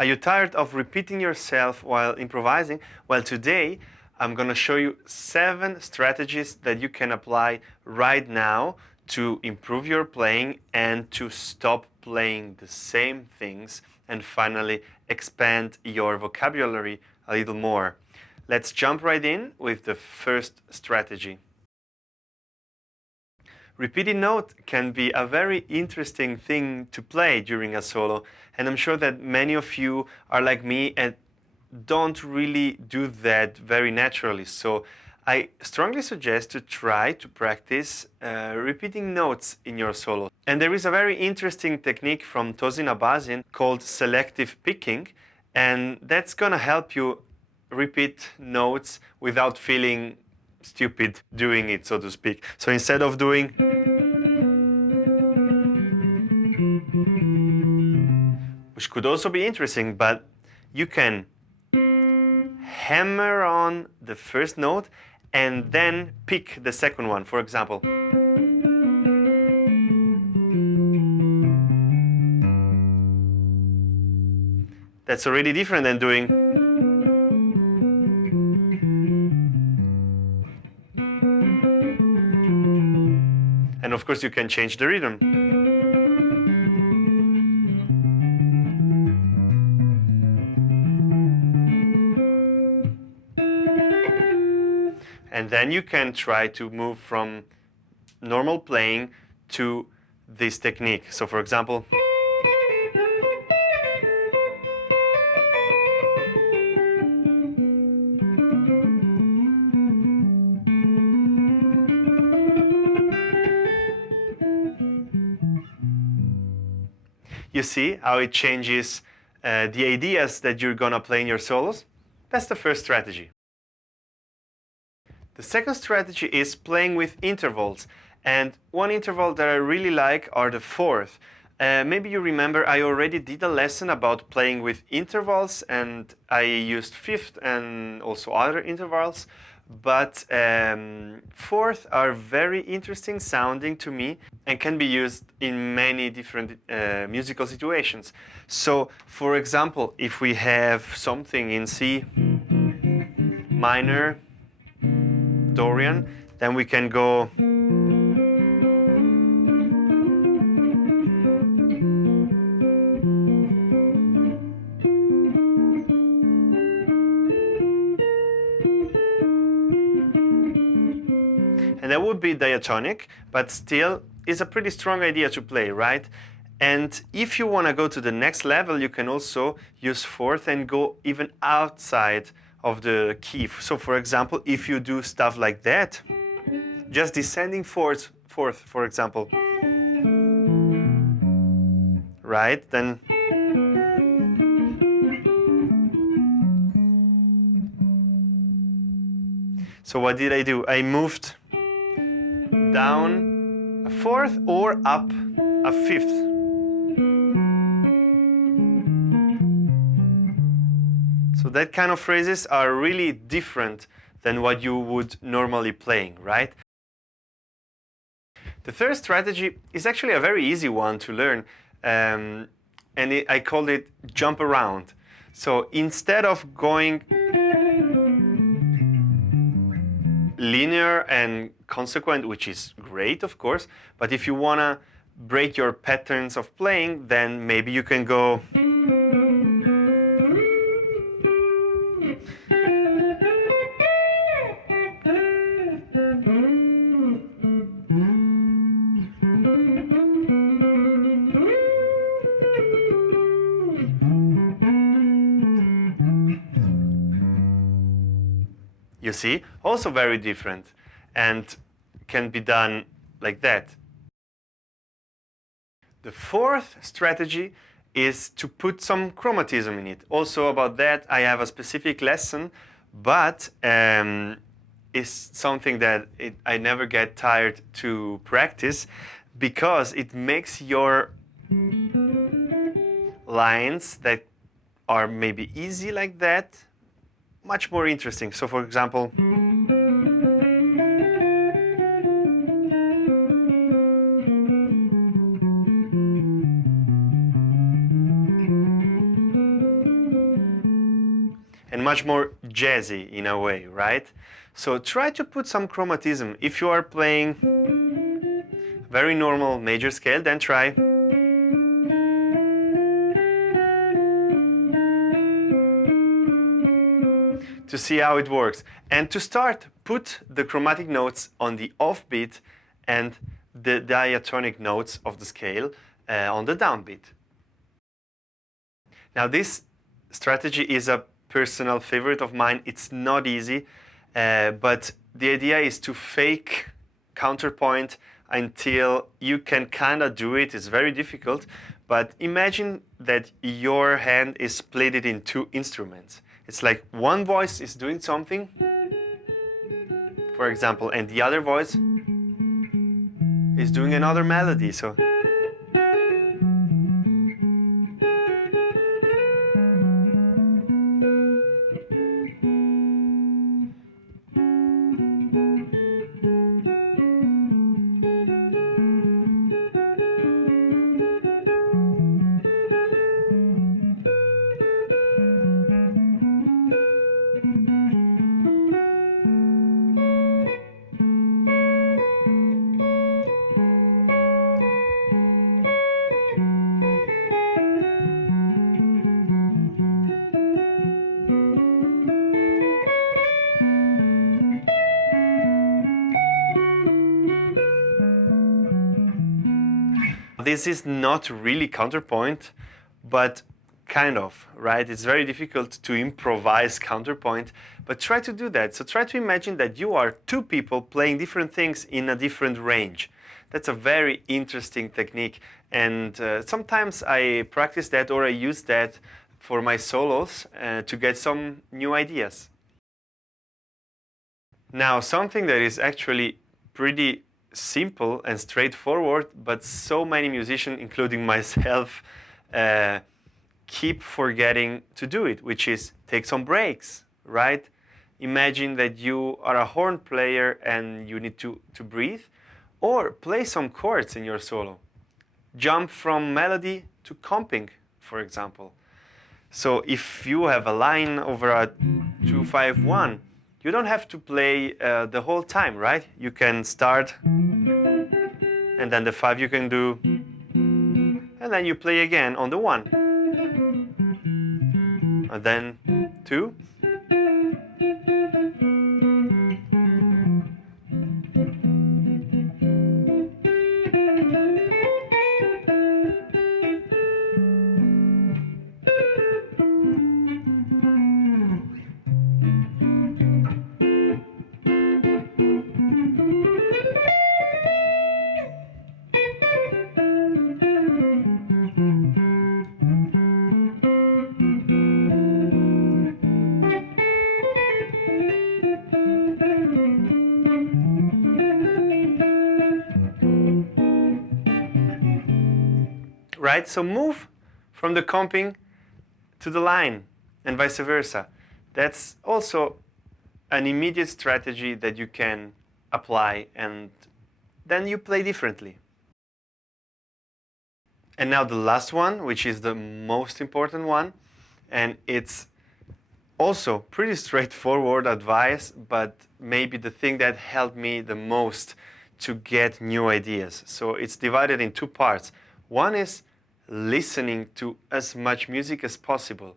Are you tired of repeating yourself while improvising? Well, today I'm going to show you 7 strategies that you can apply right now to improve your playing and to stop playing the same things and finally expand your vocabulary a little more. Let's jump right in with the first strategy. Repeating note can be a very interesting thing to play during a solo, and I'm sure that many of you are like me and don't really do that very naturally. So I strongly suggest to try to practice repeating notes in your solo. And there is a very interesting technique from Tosin Abazian called selective picking, and that's gonna help you repeat notes without feeling stupid doing it, so to speak. So instead of doing, which could also be interesting, but you can hammer on the first note and then pick the second one. For example, that's already different than doing. And of course you can change the rhythm. And then you can try to move from normal playing to this technique. So for example, you see how it changes the ideas that you're gonna play in your solos? That's the first strategy. The second strategy is playing with intervals. And one interval that I really like are the fourth. Maybe you remember I already did a lesson about playing with intervals, and I used fifth and also other intervals. But fourth are very interesting sounding to me and can be used in many different musical situations. So, for example, if we have something in C minor, Dorian, then we can go and that would be diatonic, but still is a pretty strong idea to play, right? And if you want to go to the next level, you can also use fourth and go even outside of the key. So for example, if you do stuff like that, just descending fourth, for example, right? Then so what did I do? I moved down a fourth or up a fifth. So that kind of phrases are really different than what you would normally playing, right? The third strategy is actually a very easy one to learn, and I call it jump around. So instead of going linear and consequent, which is great, of course, but if you want to break your patterns of playing, then maybe you can go you see, also very different and can be done like that. The fourth strategy is to put some chromatism in it. Also about that I have a specific lesson, but it's something that I never get tired to practice because it makes your lines that are maybe easy like that much more interesting. So for example, and much more jazzy in a way, right? So try to put some chromatism. If you are playing very normal major scale, then try to see how it works. And to start, put the chromatic notes on the offbeat and the diatonic notes of the scale on the downbeat. Now this strategy is a personal favorite of mine. It's not easy, but the idea is to fake counterpoint until you can kind of do it. It's very difficult, but imagine that your hand is split in two instruments. It's like one voice is doing something, for example, and the other voice is doing another melody. So this is not really counterpoint, but kind of, right? It's very difficult to improvise counterpoint, but try to do that. So try to imagine that you are two people playing different things in a different range. That's a very interesting technique, and sometimes I practice that or I use that for my solos to get some new ideas. Now, something that is actually pretty simple and straightforward, but so many musicians, including myself, keep forgetting to do it, which is take some breaks, right? Imagine that you are a horn player and you need to breathe, or play some chords in your solo. Jump from melody to comping, for example. So if you have a line over a 2-5-1, you don't have to play the whole time, right? You can start, and then the 5 you can do, and then you play again on the 1, and then 2, right? So move from the comping to the line and vice versa. That's also an immediate strategy that you can apply, and then you play differently. And now the last one, which is the most important one, and it's also pretty straightforward advice, but maybe the thing that helped me the most to get new ideas. So it's divided in two parts. One is listening to as much music as possible,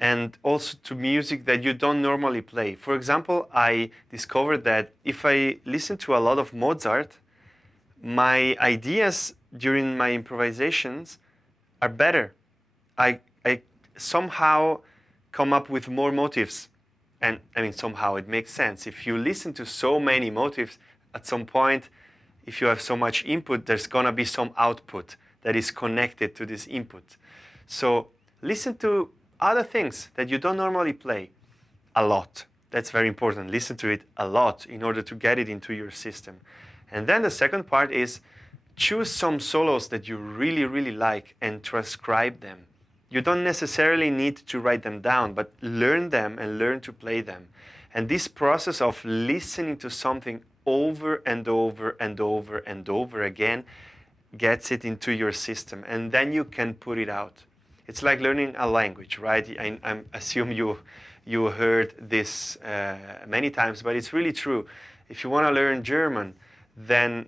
and also to music that you don't normally play. For example, I discovered that if I listen to a lot of Mozart, my ideas during my improvisations are better. I somehow come up with more motifs. And I mean, somehow it makes sense. If you listen to so many motifs, at some point, if you have so much input, there's gonna be some output that is connected to this input. So listen to other things that you don't normally play a lot. That's very important. Listen to it a lot in order to get it into your system. And then the second part is choose some solos that you really, really like and transcribe them. You don't necessarily need to write them down, but learn them and learn to play them. And this process of listening to something over and over and over and over again gets it into your system, and then you can put it out. It's like learning a language, right? I assume you you heard this many times, but it's really true. If you want to learn German, then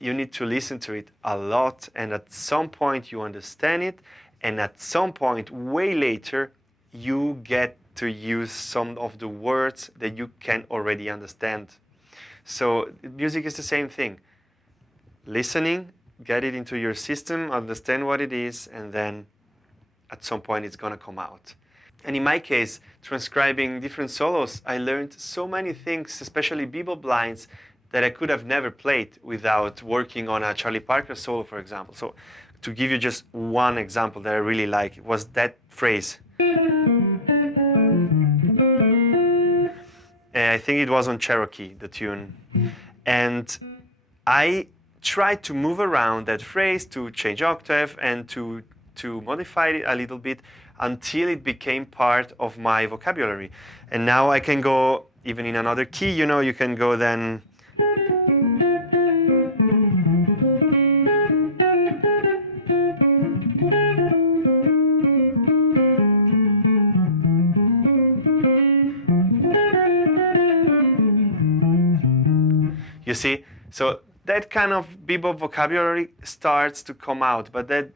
you need to listen to it a lot, and at some point you understand it, and at some point, way later, you get to use some of the words that you can already understand. So music is the same thing. Listening, get it into your system, understand what it is, and then at some point it's gonna come out. And in my case, transcribing different solos, I learned so many things, especially bebop lines, that I could have never played without working on a Charlie Parker solo, for example. So to give you just one example that I really like, was that phrase. I think it was on Cherokee, the tune. And I tried to move around that phrase to change octave and to modify it a little bit until it became part of my vocabulary. And now I can go even in another key, you know, you can go then. You see, so that kind of bebop vocabulary starts to come out, but that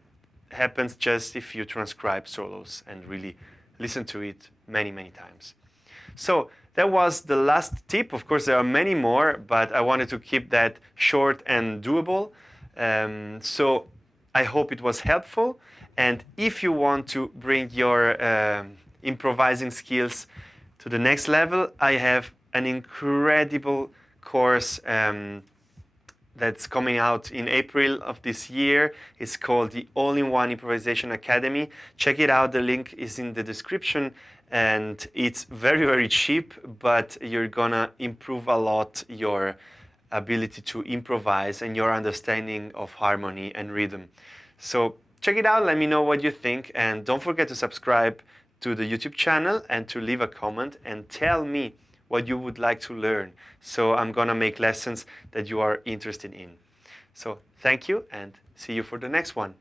happens just if you transcribe solos and really listen to it many, many times. So that was the last tip. Of course, there are many more, but I wanted to keep that short and doable. So I hope it was helpful. And if you want to bring your improvising skills to the next level, I have an incredible course that's coming out in April of this year. It's called the All-in-One Improvisation Academy. Check it out, the link is in the description, and it's very, very cheap, but you're gonna improve a lot your ability to improvise and your understanding of harmony and rhythm. So check it out, let me know what you think, and don't forget to subscribe to the YouTube channel and to leave a comment and tell me what you would like to learn. So I'm gonna make lessons that you are interested in. So thank you and see you for the next one.